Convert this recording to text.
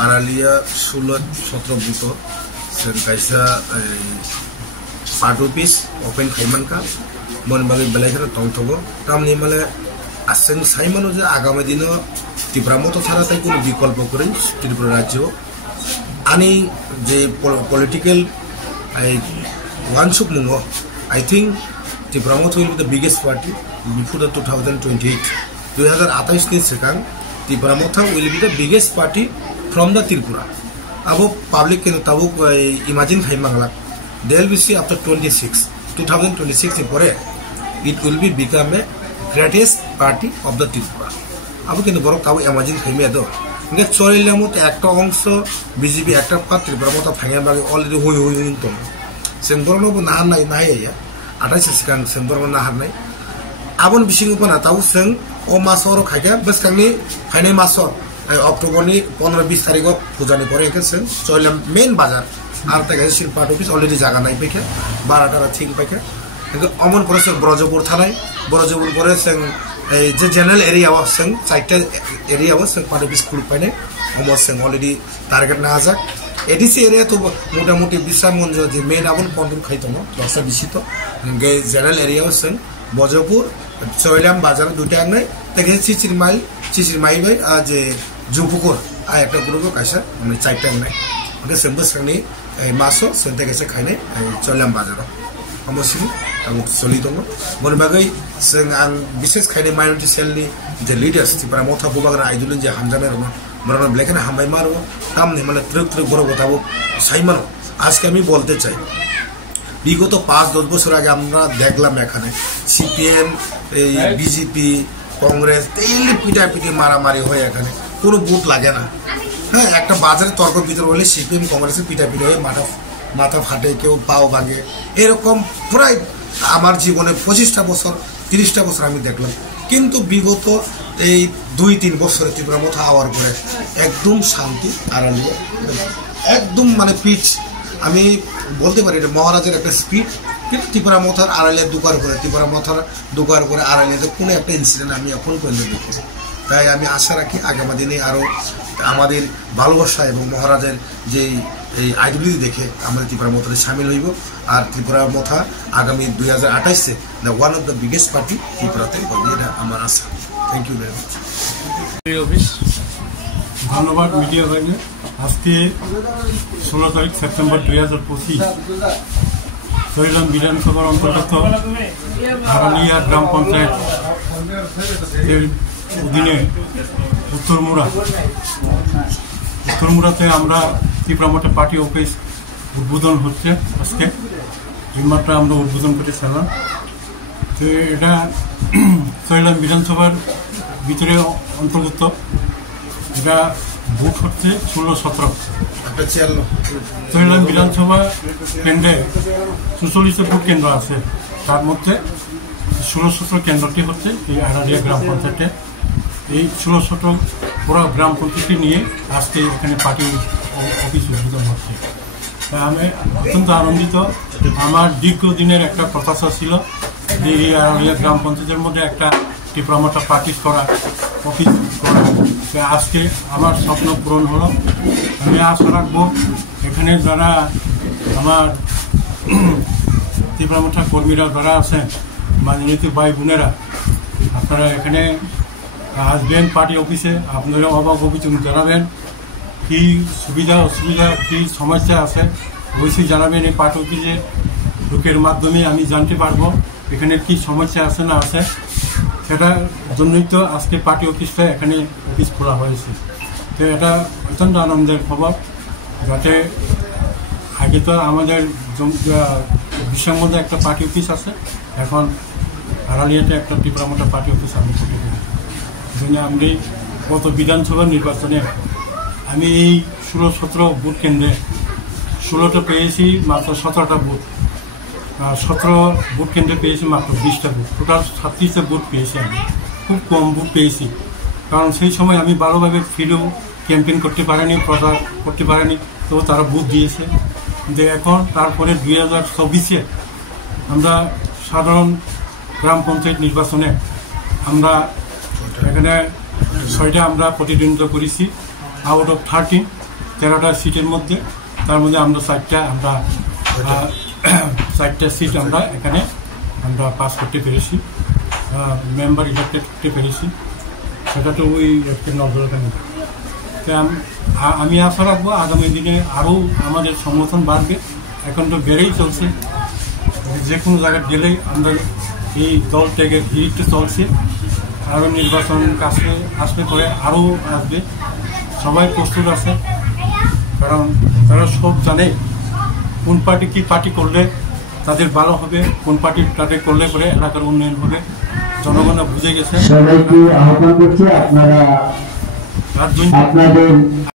आरालिया 16-17 booth कायसा part office open खाइमान का मन बागे बेलायखा तंथबो तामनि माले आसें साइमानो जे आगामी दिन त्रिपुरा मत छाड़ा ताई कोनो विकल्प करे त्रिपुरा राज्य आनी जे पॉलिटिकल वानसुक मुंगो I think Tripura Motha will be the biggest party before the 2028 नि सिगां Tripura Motha will be the biggest party from the Tripura. Abo public can tabuk imagine Haimangla. They will be see after 2026 in Korea. It will be become a greatest party of the Tripura. Abo can borok tabu imagine Haimado. Next sorry lamut actor also BJP actor part Tripura mota Hangabag already who tom. Semborono Nahana Naya. Ataskan Semborono Nahanai. Abon Bishing upon Atabu Seng or Masoro Kaga, Baskani, Hane Masor. October 15-20 तारिख पूजा चौलम main बाजार are तक part office already जगह नहीं पैके 12टा ठीक पैके अमन पर ब्रजपुर था ब्रजपुर पर जो जनरल एरिया चार्टा एरिया पार्ट ऑफिस खुल पाने ऑलरेडी टारगेट ना जा एडीसी एरिया तो मोटामुटी विश्राम मंज जो मेन आबन पंद्रह खाई दो 10 बेसि तो जनरल एरिया ब्रजपुर चौलम बाजार दुटा आंगने तक चिचिरमाई भाई आज जुपुकुर एक ग्रुप कैसा मैं चार्टा नहीं सेम्बस मासो सेंटे कैसे खाने चौलम बाजार हम चली दो मन बागै विशेष खाने माइनरिटी सेलनि जे लीडर्स त्रिपुरा मथा बुबाग्रा आइदुलिन जे हामजानाय रमन मरना ब्लैक ना हामबाय मारो काम नहीं मतलब ट्रिक बड़ बताबो साइमानो आज के আমি বলতে চাই বিগত 5-10 বছর আগে আমরা দেখলাম এখানে সিপিএম বিজেপি কংগ্রেস তেইলি পিটাপিটি মারামারি হয় এখানে কোনো বুট লাগে না হ্যাঁ একটা বাজারে তর্ক বিতর্ক হলে সিপিএম কংগ্রেসের পিটাপিটি হয়ে মাথা ফাটে কেউ পাও ভাঙে এরকম প্রায় আমার জীবনে 25টা বছর 30টা বছর আমি দেখলাম কিন্তু বিগত এই 2-3 বছরে ত্রিপুরা মথা আওয়ার পরে একদম শান্তি আড়ালিয়ে একদম মানে পিচ আমি বলতে পারি এটা মহারাজের একটা স্পিড কিন্তু ত্রিপুরা মথার আড়ালিয়া দুকার করে ত্রিপুরা মথার দুকার করে আড়ালিয়াতে কোনো একটা ইনসিডেন্ট আমি এখন পর্যন্ত দেখি তাই আমি আশা রাখি আগামী দিনে আরও আমাদের ভালোবাসা এবং মহারাজের যে এই আইডিওলজি দেখে আমরা ত্রিপুরা মথাতে সামিল হইব আর ত্রিপুরা মথা আগামী 2028 the one of the biggest party ত্রিপুরাতে হবে এটা আমার আশা থ্যাংক ইউ ভেরি মাচ ধন্যবাদ মিডিয়া ভাইকে আজকে 16 তারিখ সেপ্টেম্বর 2025 চৌলাম বিধানসভার অন্তর্গত আরালিয়া গ্রাম পঞ্চায়েত এর অধীনে উত্তরমুড়াতে আমরা ত্রিপুরা মঠে পার্টি অফিস উদ্বোধন হচ্ছে আজকে জুম্মাটা আমরা উদ্বোধন করেছিলাম তো এটা চৌলাম বিধানসভার ভিতরে অন্তর্ভুক্ত এটা বুথ হচ্ছে 16-17 চৌলাম বিধানসভা কেন্দ্রে 44 বুথ কেন্দ্র আছে তার মধ্যে 16-17 কেন্দ্রটি হচ্ছে এই আরালিয়া গ্রাম পঞ্চায়েতে এই 16-17 পুরো গ্রাম পঞ্চায়েতটি নিয়ে আজকে এখানে পার্টি অফিস উদ্বোধন হচ্ছে তাই আমি অত্যন্ত আনন্দিত আমার দীর্ঘদিনের একটা প্রত্যাশা ছিল যে এই আরালিয়া গ্রাম পঞ্চায়েতের মধ্যে একটা ত্রিপুরা মঠা পার্টি করা অফিস করা আজকে আমার স্বপ্ন পূরণ হলো আমি আশা রাখবো এখানে যারা আমার ত্রিপুরা মঠা কর্মীরা যারা আছেন রাজনৈতিক ভাই বোনেরা আপনারা এখানে আসবেন পার্টি অফিসে আপনারা অভাব অভিযোগ জানাবেন কী সুবিধা অসুবিধা কী সমস্যা আছে অবশ্যই জানাবেন এই পার্টি অফিসে লোকের মাধ্যমে আমি জানতে পারবো এখানে কী সমস্যা আছে না আছে সেটার জন্যই তো আজকে পার্টি অফিসটা এখানে অফিস খোলা হয়েছে তো তো এটা অত্যন্ত আনন্দের খবর। যাতে আগে তো আমাদের বিশ্বের মধ্যে একটা পার্টি অফিস আছে, এখন আড়ালিয়াতে একটা টিপ্রামোটা পার্টি অফিস আমি করতে পারি। আমি গত বিধানসভা নির্বাচনে আমি এই 16-17 বুথ কেন্দ্রে 16টা পেয়েছি মাত্র 17টা বুথ, 17 বুথ কেন্দ্রে পেয়েছি মাত্র 20টা বুথ, টোটাল 36টা বুথ পেয়েছি। আমি খুব কম বুথ পেয়েছি, কারণ সেই সময় আমি ভালোভাবে ফিল্ডেও ক্যাম্পেইন করতে পারিনি, প্রচার করতে পারিনি, তো তারা বুথ দিয়েছে। কিন্তু এখন তারপরে 2024-এ আমরা সাধারণ গ্রাম পঞ্চায়েত নির্বাচনে আমরা এখানে 6টা আমরা প্রতিদ্বন্দ্বিতা করেছি আউট অফ 13টা সিটের মধ্যে। তার মধ্যে আমরা 4টা সিট আমরা এখানে আমরা পাস করতে পেরেছি, মেম্বার ইলেক্টেড করতে পেরেছি। সেটা তো ওই একটা নজরখানি। আমি আশা রাখবো আগামী দিনে আরও আমাদের সমর্থন বাড়বে। এখন তো বেড়েই চলছে, যে কোনো জায়গায় গেলেই আমরা এই দল ত্যাগের হিটটা চলছে। আরও নির্বাচন কাছে আসলে পরে আরও আসবে, সবাই প্রস্তুত আছে, কারণ তারা সব জানে কোন পার্টি কী পার্টি করলে তাদের ভালো হবে, কোন পার্টি তাদের করলে পরে এলাকার উন্নয়ন হবে, জনগণরা বুঝে গেছে। সবাইকে আহ্বান করছি আপনারা